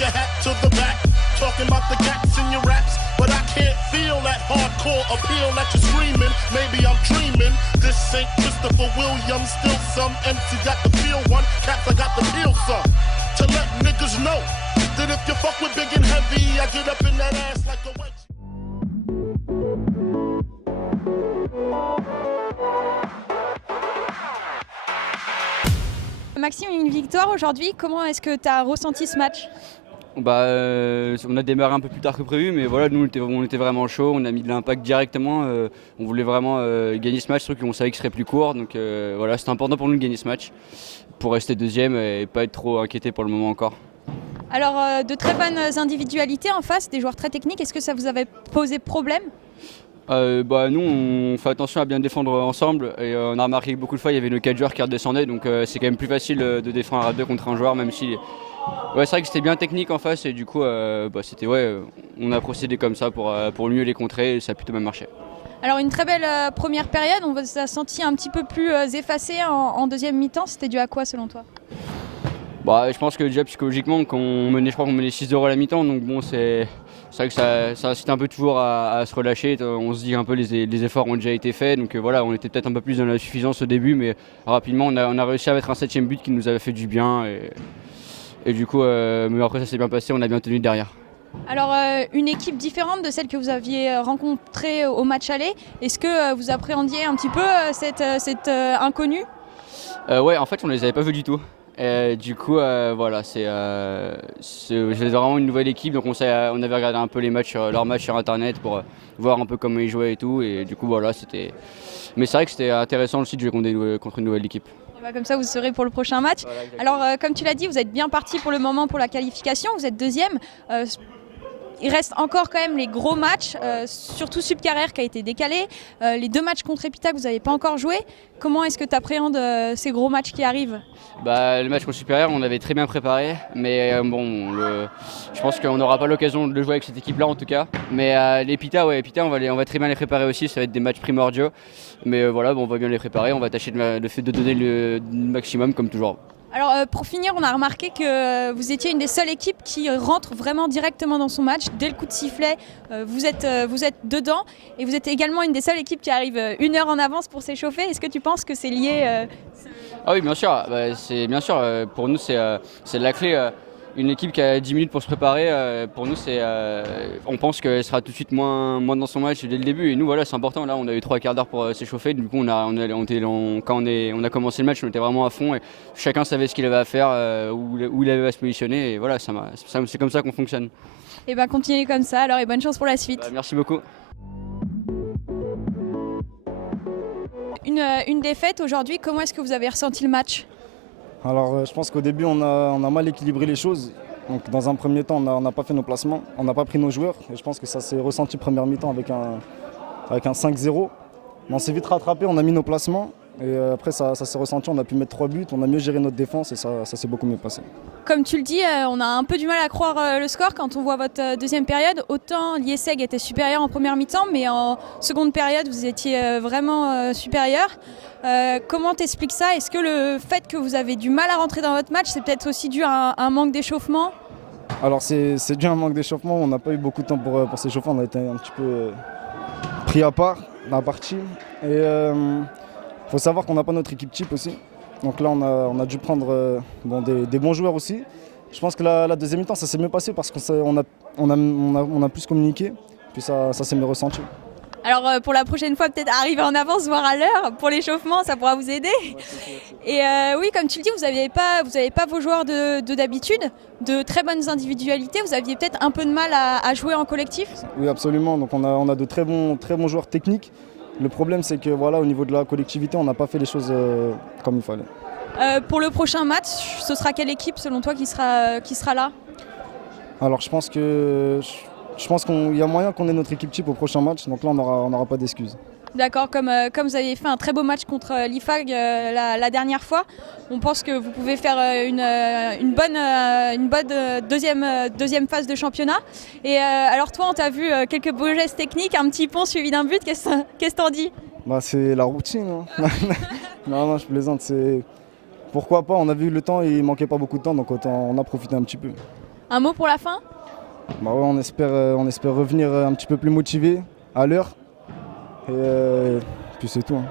your hat to the back, talking about the gaps in your raps, but I can't feel that hardcore appeal that you're screaming. Maybe I'm dreaming. This ain't Christopher Williams, still some MC got the feel one, cats I got the feel some. To let niggas know that if you fuck with big and heavy, I get up in that ass like a wedge. Maxime, une victoire aujourd'hui, comment est-ce que tu as ressenti ce match ? On a démarré un peu plus tard que prévu, mais voilà, nous on était vraiment chaud, on a mis de l'impact directement, on voulait vraiment gagner ce match, surtout qu'on savait qu'il serait plus court, donc voilà, c'était important pour nous de gagner ce match, pour rester deuxième et pas être trop inquiété pour le moment encore. Alors, de très bonnes individualités en face, des joueurs très techniques, est-ce que ça vous avait posé problème ? Nous on fait attention à bien défendre ensemble et on a remarqué que beaucoup de fois il y avait nos 4 joueurs qui redescendaient, donc c'est quand même plus facile de défendre à 2 contre un joueur, même si c'est vrai que c'était bien technique en face et du coup on a procédé comme ça pour mieux les contrer et ça a plutôt bien marché. Alors une très belle première période, on vous a senti un petit peu plus effacé en deuxième mi-temps, c'était dû à quoi selon toi ? Je pense que déjà psychologiquement, quand je crois qu'on menait 6-0 à la mi-temps, donc bon c'est vrai que ça incite un peu toujours à se relâcher, on se dit un peu les efforts ont déjà été faits, donc voilà, on était peut-être un peu plus dans la suffisance au début, mais rapidement on a réussi à mettre un 7e but qui nous avait fait du bien, et du coup, mais après ça s'est bien passé, on a bien tenu derrière. Alors une équipe différente de celle que vous aviez rencontrée au match aller, est-ce que vous appréhendiez un petit peu cette inconnue ? Ouais, en fait on les avait pas vus du tout. Du coup, voilà, c'est vraiment une nouvelle équipe, donc on avait regardé un peu leurs matchs sur internet pour voir un peu comment ils jouaient et tout, et du coup voilà, c'était. Mais c'est vrai que c'était intéressant aussi de jouer contre une nouvelle équipe. Et comme ça, vous serez pour le prochain match. Voilà, alors, comme tu l'as dit, vous êtes bien parti pour le moment pour la qualification, vous êtes deuxième. Il reste encore quand même les gros matchs, surtout Subcarrière qui a été décalé. Les 2 matchs contre Epita que vous n'avez pas encore joué. Comment est-ce que tu appréhendes ces gros matchs qui arrivent ? Le match contre Supérieur, on avait très bien préparé, mais je pense qu'on n'aura pas l'occasion de le jouer avec cette équipe-là en tout cas. Mais l'Epita, on va très bien les préparer aussi, ça va être des matchs primordiaux. Mais on va bien les préparer, on va tâcher de donner le maximum comme toujours. Alors pour finir, on a remarqué que vous étiez une des seules équipes qui rentre vraiment directement dans son match. Dès le coup de sifflet, vous êtes dedans. Et vous êtes également une des seules équipes qui arrive 1 heure en avance pour s'échauffer. Est-ce que tu penses que c'est lié Ah oui, bien sûr. Bien sûr. Pour nous, c'est la clé. Une équipe qui a 10 minutes pour se préparer, pour nous, on pense qu'elle sera tout de suite moins dans son match dès le début. Et nous, voilà, c'est important. Là, on a eu 3 quarts d'heure pour s'échauffer. Du coup, quand on a commencé le match, on était vraiment à fond. Et chacun savait ce qu'il avait à faire, où il avait à se positionner. Et voilà, c'est comme ça qu'on fonctionne. Et continuez comme ça alors et bonne chance pour la suite. Merci beaucoup. Une défaite aujourd'hui, comment est-ce que vous avez ressenti le match ? Alors je pense qu'au début on a mal équilibré les choses. Donc dans un premier temps on n'a pas fait nos placements, on n'a pas pris nos joueurs. Et je pense que ça s'est ressenti première mi-temps avec un 5-0. Mais on s'est vite rattrapé, on a mis nos placements. Et après ça s'est ressenti, on a pu mettre 3 buts, on a mieux géré notre défense et ça s'est beaucoup mieux passé. Comme tu le dis, on a un peu du mal à croire le score quand on voit votre deuxième période. Autant Liesseg était supérieur en première mi-temps, mais en seconde période, vous étiez vraiment supérieur. Comment t'expliques ça ? Est-ce que le fait que vous avez du mal à rentrer dans votre match, c'est peut-être aussi dû à un manque d'échauffement ? Alors c'est dû à un manque d'échauffement, on n'a pas eu beaucoup de temps pour s'échauffer, on a été un petit peu pris à part dans la partie. Et faut savoir qu'on n'a pas notre équipe type aussi. Donc là on a dû prendre des bons joueurs aussi. Je pense que la deuxième mi-temps ça s'est mieux passé parce qu'on a plus communiqué, puis ça s'est mieux ressenti. Alors pour la prochaine fois, peut-être arriver en avance, voire à l'heure, pour l'échauffement, ça pourra vous aider. Et oui, comme tu le dis, vous n'avez pas vos joueurs de d'habitude, de très bonnes individualités. Vous aviez peut-être un peu de mal à jouer en collectif. Oui, absolument. Donc on a de très bons joueurs techniques. Le problème, c'est que au niveau de la collectivité, on n'a pas fait les choses comme il fallait. Pour le prochain match, ce sera quelle équipe, selon toi, qui sera là ? Alors je pense qu'il y a moyen qu'on ait notre équipe type au prochain match, donc là on n'aura pas d'excuses. D'accord, comme vous avez fait un très beau match contre l'IFAG la dernière fois, on pense que vous pouvez faire une bonne deuxième phase de championnat. Et alors toi, on t'a vu quelques beaux gestes techniques, un petit pont suivi d'un but, qu'est-ce que t'en dis ? C'est la routine. Hein. non, je plaisante. Pourquoi pas, on a vu le temps et il manquait pas beaucoup de temps, donc autant on a profité un petit peu. Un mot pour la fin? Bah ouais, on espère revenir un petit peu plus motivé à l'heure. Et puis c'est tout, hein.